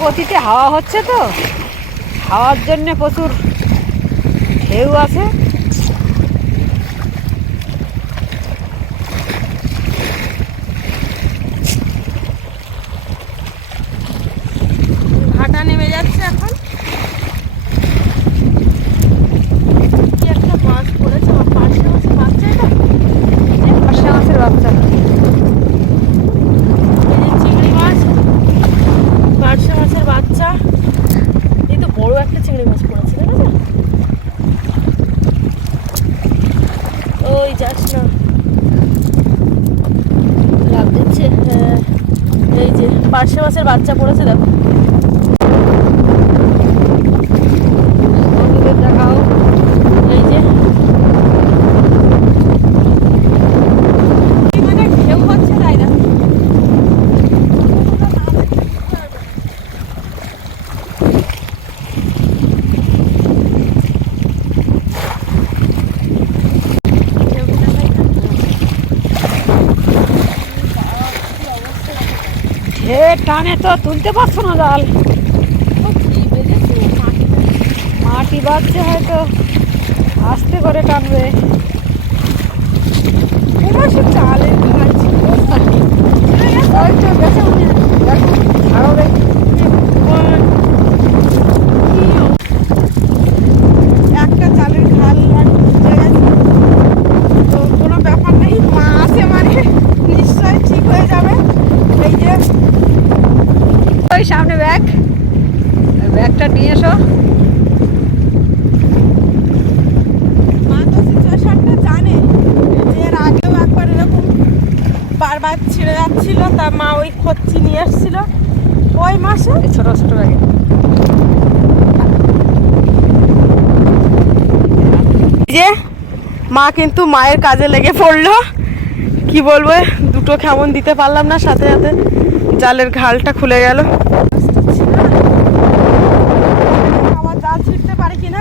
নদীতে হাওয়া হচ্ছে তো। হাওয়ার জন্যে প্রচুর ঢেউ আছে ভাটা নেমে যাচ্ছে এখন কি একটা মাছ পড়েছে আমার পাশে মাছের বাচ্চা এটা পার্শে মাছের বাচ্চা এই যে চিংড়ি মাছ পার্শে মাছের বাচ্চা এই তো বড় একটা চিংড়ি মাছ পড়েছে দেখেছ ওই যাস না লাভ দিচ্ছে হ্যাঁ এই যে মাছের বাচ্চা পড়েছে দেখো বন্ধুদের দেখাও এই যে কি মানে ঢেউ হচ্ছে তাই না ঢে টানে তো তুলতে পারছ না জাল। মাটি বাঁধছে হয়তো। আস্তে করে টানবে। চালের খাচ্ছি ওই তো গেছে মনে হয়। দেখো, ছাড়ো দেখি। একটা চালের খাল আর ভিজে গেছে তো কোনো ব্যাপার নেই মা আছে মানে নিশ্চয় ঠিক হয়ে যাবে এই যে ওই সামনে ব্যাগ ব্যাগটা নিয়ে এসো। বারবার ছিঁড়ে যাচ্ছিল তা মা ওই নিয়ে এসেছিল। ওই মাসে? ছোট ছোট ব্যাগে। যে মা কিন্তু মায়ের কাজে লেগে পড়ল। কি বলব দুটো কেমন দিতে পারলাম না সাথে সাথে জালের ঘালটা খুলে গেল আবার জাল ছিটতে পারে কিনা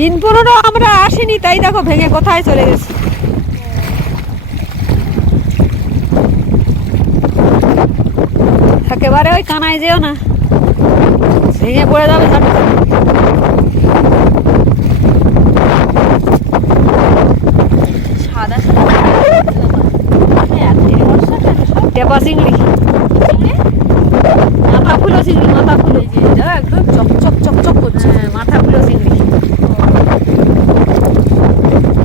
দিন পনেরো আমরা আসিনি, তাই দেখো ভেঙে কোথায় চলে গেছে। একেবারে ওই কানায় যেও না। ভেঙে পড়ে যাবে চিংড়ি। মাথা ফুলো চিংড়ি মাথা ফুলো একদম চকচক চকচক করছে। হ্যাঁ মাথা ফুলো চিংড়ি।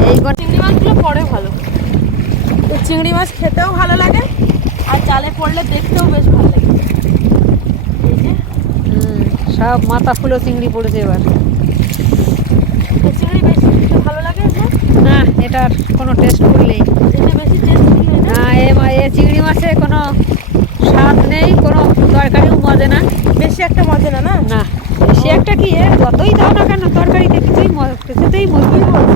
এই চিংড়ি মাছগুলো পরে ভালো। তো চিংড়ি মাছ খেতেও ভালো লাগে আর জালে পড়লে দেখতেও বেশ ভালো লাগে। সব মাথা ফুলো চিংড়ি পড়েছে এবার। চিংড়ি বেশি ভালো লাগে না না এটার কোনো টেস্ট এটা বেশি টেস্টি হয় না? এ এ চিংড়ি মাছে কোনো স্বাদ নেই কোনো তরকারিও মজে না। বেশি একটা মজা না না? না সে একটা কি এর যতই দাও না কেন তরকারিতে কিছুই ম- কিছুতেই মজবুত হয় না।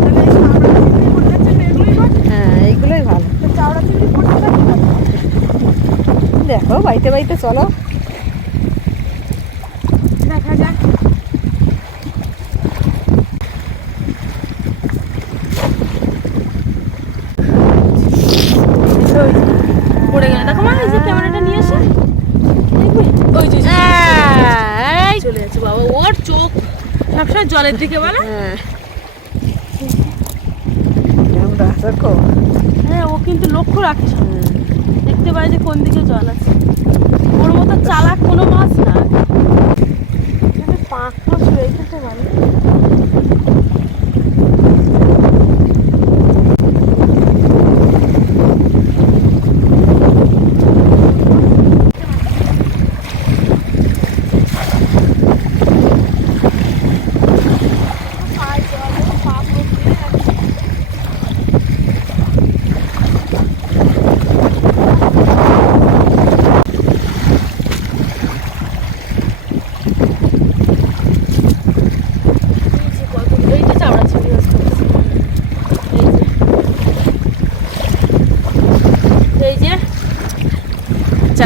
তাহলে এই চাওড়া চিংড়ি পড়তে চাইলে এগুলোই হয় হ্যাঁ এইগুলোই ভালো তো চাওড়া চিংড়ি পড়তে চাইলে ভালো। দেখো বাইতে বাইতে চলো। দেখা যাক। ওই পড়ে গেলে। দেখো মা এই যে ক্যামেরাটা নিয়ে এসে। ওই যে যে, হ্যাঁ, এই। চলে যাচ্ছে বাবা। ওর চোখ সবসময় জলের দিকে বলে। হ্যাঁ। হ্যাঁ ও কিন্তু লক্ষ্য রাখে দেখতে পাই যে কোন দিকে জল আছে। ওর মতো চালাক কোনো মাছ না। এখানে পাঁক মাছ রয়ে যেতে পারে পায়ে জল, ও পা পুরো ভিজে যাচ্ছে।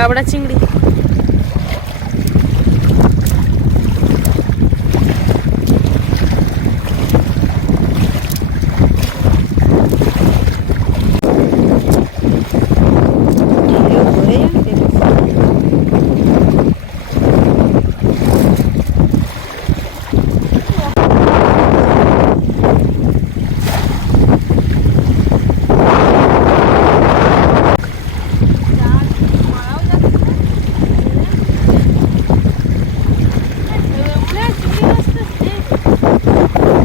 গাবড়া চিংড়ি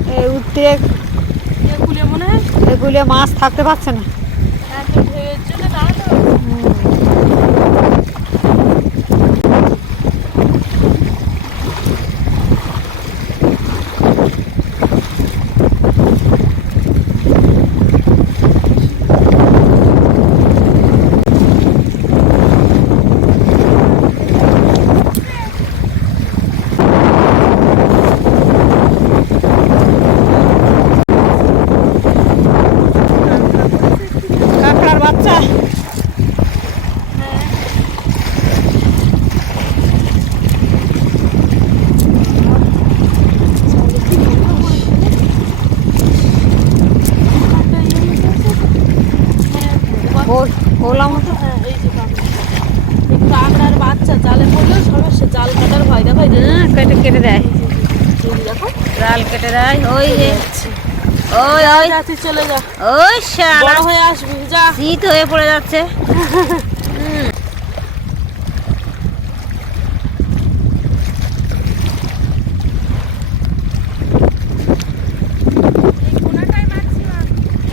ঢেউ ধরে যাবে মনে হয়? এগুলো মাছ থাকতে পারছে না এত ঢেউয়ের জন্য দাঁড়াতে কাঁকড়ার বাচ্চা ওই ওলাম তো কাঁকড়ার বাচ্চা জালে পড়লেও সমস্যা জাল কাটার ভয় দেখো এই যে হ্যাঁ, কেটে কেটে দেয়। জাল কেটে দেয়। ওই যে। ওই ওই। চলে যা। ওই শালা। হয়ে আসবি যা। শীত হয়ে পড়ে যাচ্ছে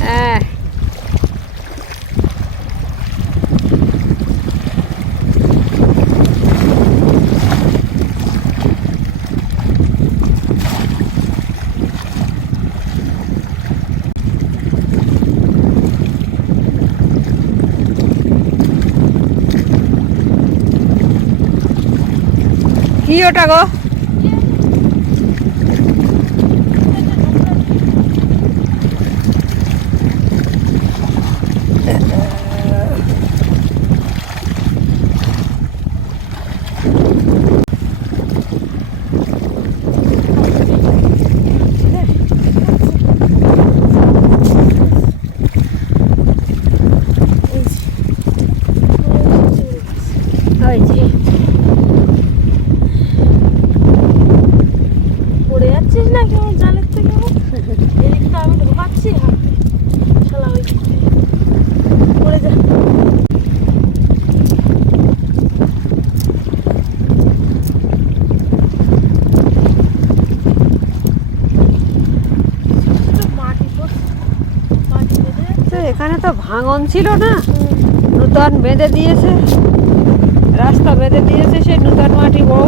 হ্যাঁ কি ওটা গো ওই যে পড়ে যাচ্ছিস না কেমন জালের থেকে এদিক তো আমি ঢোকাচ্ছি হাত শালা ওই দিক থেকে। পড়ে যা ছোট মাটি পড়ছে। মাটি বেঁধে তো এখানে তো ভাঙন ছিল না নূতন বেঁধে দিয়েছে রাস্তা বেঁধে দিয়েছে সেই নূতন মাটি বড়